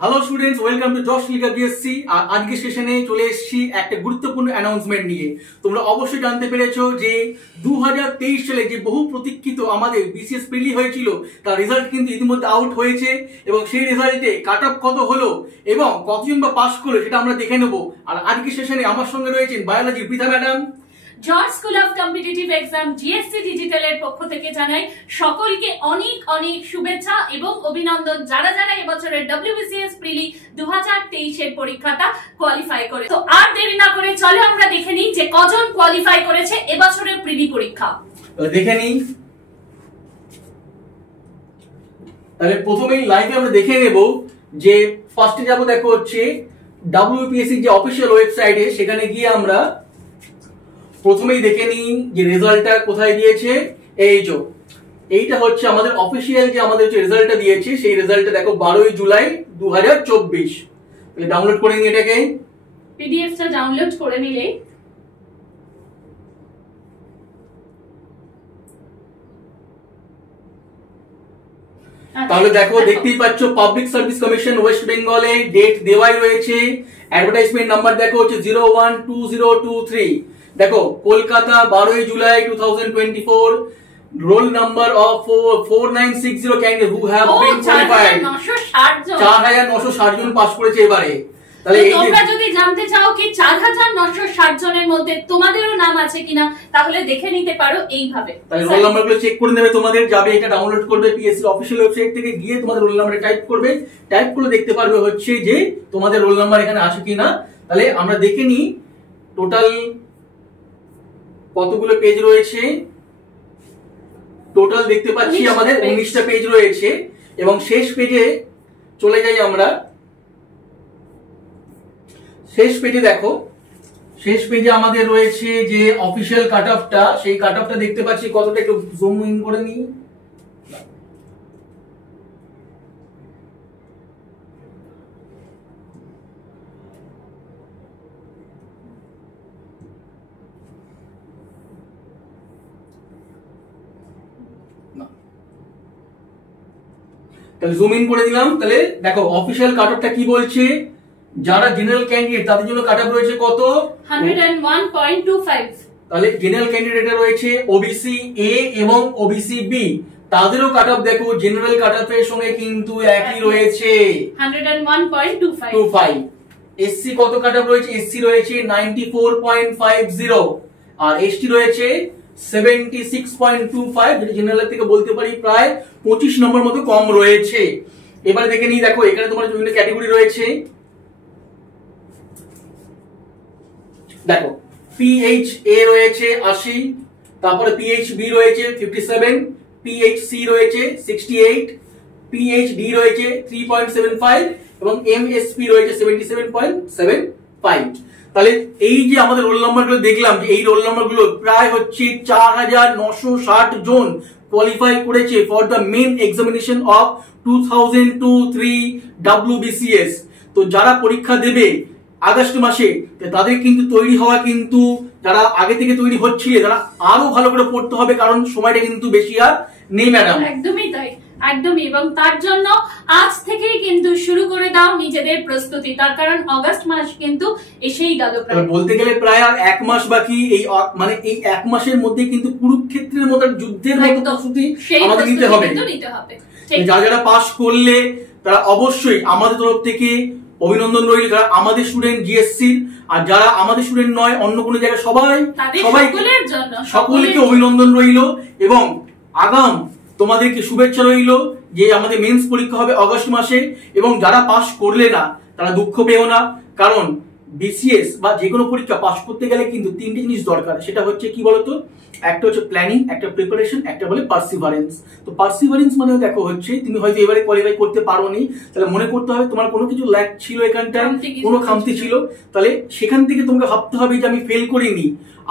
Hello students, welcome to জশ লিগা BSc. আর আজকে সেশনে চলে এসেছি একটা গুরুত্বপূর্ণ অ্যানাউন্সমেন্ট নিয়ে। তোমরা অবশ্যই জানতে পেরেছো যে 2023 সালে যে বহু প্রতীক্ষিত আমাদের বিসিএস প্রিলি হয়েছিল তার রেজাল্ট কিন্তু ইতিমধ্যে আউট হয়েছে এবং সেই রেজাল্টে কাট অফ কত হলো এবং কতজন বা পাস করলো সেটা আমরা দেখে নেবো। আর আজকে সেশনে আমার সঙ্গে রয়েছেন biology Pritha madam. George school of competitive exam GSC ডিজিটালের পক্ষ থেকে জানাই সকলকে অনেক অনেক শুভেচ্ছা এবং অভিনন্দন যারা যারা এবছরের ডব্লিউবিসিএস প্রিলি 2023 এর পরীক্ষাটা কোয়ালিফাই করে। তো আর দেরি না করে চলো আমরা দেখে নিই যে কজন কোয়ালিফাই করেছে এবছরের প্রিলি পরীক্ষা। দেখে নিই, তাহলে প্রথমেই লাইভে আমরা দেখে নেব যে ফার্স্টে যাবো। দেখো হচ্ছে ডব্লিউবিপিএসসি যে অফিসিয়াল ওয়েবসাইটে, সেখানে গিয়ে আমরা প্রথমেই দেখে নিই যে রেজাল্টটা কোথায় দিয়েছে। এই যে এইটা হচ্ছে আমাদের অফিসিয়াল যে আমাদের যে রেজাল্টটা দিয়েছে, সেই রেজাল্টটা দেখো 12 জুলাই 2024। তাহলে ডাউনলোড করে নিই এটাকে, পিডিএফটা ডাউনলোড করে নিলে তাহলে দেখো দেখতেই পাচ্ছ পাবলিক সার্ভিস কমিশন ওয়েস্ট বেঙ্গলে ডেট দেওয়াই রয়েছে। অ্যাডভার্টাইজমেন্ট নাম্বার দেখো হচ্ছে 012023। দেখো Kolkata 12 July 2024। Roll number of 4960 candidate who have been qualified. 4960 জন পাস করেছে এবারে। তাহলে তোমরা যদি জানতে চাও কি 4960 জনের মধ্যে তোমাদেরও নাম আছে কিনা, তাহলে দেখে নিতে পারো এইভাবে। তাহলে রোল নাম্বারগুলো চেক করে নেবে, তোমাদের যাবে এটা ডাউনলোড করবে পিএসসি অফিশিয়াল ওয়েবসাইট থেকে, গিয়ে তোমাদের রোল নাম্বার টাইপ করবে। টাইপ করে দেখতে পারবে হচ্ছে যে তোমাদের রোল নাম্বার এখানে আছে কিনা। তাহলে আমরা দেখে নিই টোটাল কতগুলো পেজ রয়েছে। টোটাল দেখতে পাচ্ছি আমাদের 19টা পেজ রয়েছে এবং শেষ পেজে চলে যাই আমরা। শেষ পেজে দেখো, শেষ পেজে আমাদের রয়েছে যে অফিশিয়াল কাট অফটা, সেই কাট অফটা দেখতে পাচ্ছি কতটা, একটু জুম ইন করে নিই। তাহলে জুম ইন করে দিলাম। তাহলে দেখো অফিশিয়াল কাট অফটা কি বলছে। যারা জেনারেল ক্যান্ডিডেট তাদের জন্য কাট অফ রয়েছে কত, 101.25। তাহলে জেনারেল ক্যান্ডিডেট রয়েছে ওবিসি এ এবং ওবিসি বি, তাদেরও কাট অফ দেখো জেনারেল কাট অফের সঙ্গে কিন্তু একই রয়েছে 101.25। এসসি কত কাট অফ রয়েছে, এসসি রয়েছে 94.50 আর এসটি রয়েছে 76.25, যেটা জেনারেল থেকে বলতে পারি প্রায় 25 নম্বর মতো কম রয়েছে। এবারে দেখে নিই, দেখো এখানে তোমার বিভিন্ন ক্যাটাগরি রয়েছে। দেখো পিএইচএ রয়েছে 80, তারপরে পিএইচবি রয়েছে 57, পিএইচসি রয়েছে 68, পিএইচডি রয়েছে 3.75 এবং এমএসপি রয়েছে 77.75। তাহলে এই যে আমাদের রোল নাম্বারগুলো দেখলাম, যে এই রোল নাম্বারগুলো প্রায় হচ্ছে 4960 জন কোয়ালিফাই করেছে for the main examination of 2023 WBCS. তো যারা পরীক্ষা দেবে আগস্ট মাসে, তাদের কিন্তু তৈরি হওয়া, কিন্তু যারা আগে থেকে তৈরি হচ্ছিল তারা আরো ভালো করে পড়তে হবে, কারণ সময়টা কিন্তু বেশি আর নেই ম্যাডাম। একদমই তাই, একদমই। এবং তার জন্য আজ থেকেই কিন্তু শুরু করে দাও নিজেদের প্রস্তুতি, তার কারণ আগস্ট মাস কিন্তু এসেই গেল প্রায়। বলতে গেলে প্রায় আর 1 মাস বাকি। এই মানে এই 1 মাসের মধ্যে কিন্তু কুরুক্ষেত্রের মতো যুদ্ধের মতো প্রস্তুতি আমাদের নিতে হবে। যারা যারা পাস করলে তারা অবশ্যই আমাদের তরফ থেকে অভিনন্দন রইল, যারা আমাদের স্টুডেন্ট জিএসসি, আর যারা আমাদের স্টুডেন্ট নয় অন্য কোনো জায়গায় সকলকে অভিনন্দন রইল এবং আগাম তোমাদেরকে শুভেচ্ছা রইল যে আমাদের মেন্স পরীক্ষা হবে আগস্ট মাসে। এবং যারা পাস করলে না তারা দুঃখ পেও না, কারণ বিসিএস বা যে কোনো পরীক্ষা পাস করতে গেলে কিন্তু 3টে জিনিস দরকার। সেটা হচ্ছে কি বলতো, একটা হচ্ছে প্ল্যানিং, একটা প্রিপারেশন, একটা বলে পার্সিভারেন্স। তো পার্সিভারেন্স মানে দেখো হচ্ছে তুমি হয়তো এবারে কোয়ালিফাই করতে পারোনি, তাহলে মনে করতে হবে তোমার কোনো কিছু ল্যাক ছিল, এখানটায় কোনো খামতি ছিল। তাহলে সেখান থেকে তোমাকে ভাবতে হবে যে আমি ফেল করিনি,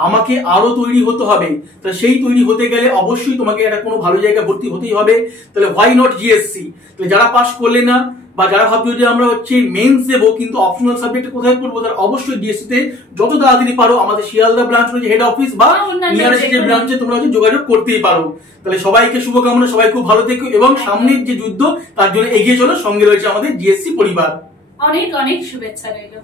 আমাকে আরো তৈরি হতে হবে। তাহলে সেই তৈরি হতে গেলে অবশ্যই তোমাকে একটা কোনো ভালো জায়গায় ভর্তি হতেই হবে। তাহলে হোয়াই নট জিএসসি। তাহলে যারা পাস করলে না বা যারা ভাবছো যে আমরা হচ্ছে মেন্স দেবো কিন্তু অপশনাল সাবজেক্টে কোথায় পড়বো, তারা অবশ্যই ডিএসসি তে যত তাড়াতাড়ি পারো আমাদের শিয়ালদা ব্রাঞ্চ রয়েছে হেড অফিস বা নিয়ারেস্ট যে ব্রাঞ্চে তোমরা হচ্ছে যোগাযোগ করতেই পারো। তাহলে সবাইকে শুভকামনা, সবাই খুব ভালো থেকো এবং সামনের যে যুদ্ধ তার জন্য এগিয়ে চলো। সঙ্গে রয়েছে আমাদের জিএসসি পরিবার। অনেক অনেক শুভেচ্ছা রইল।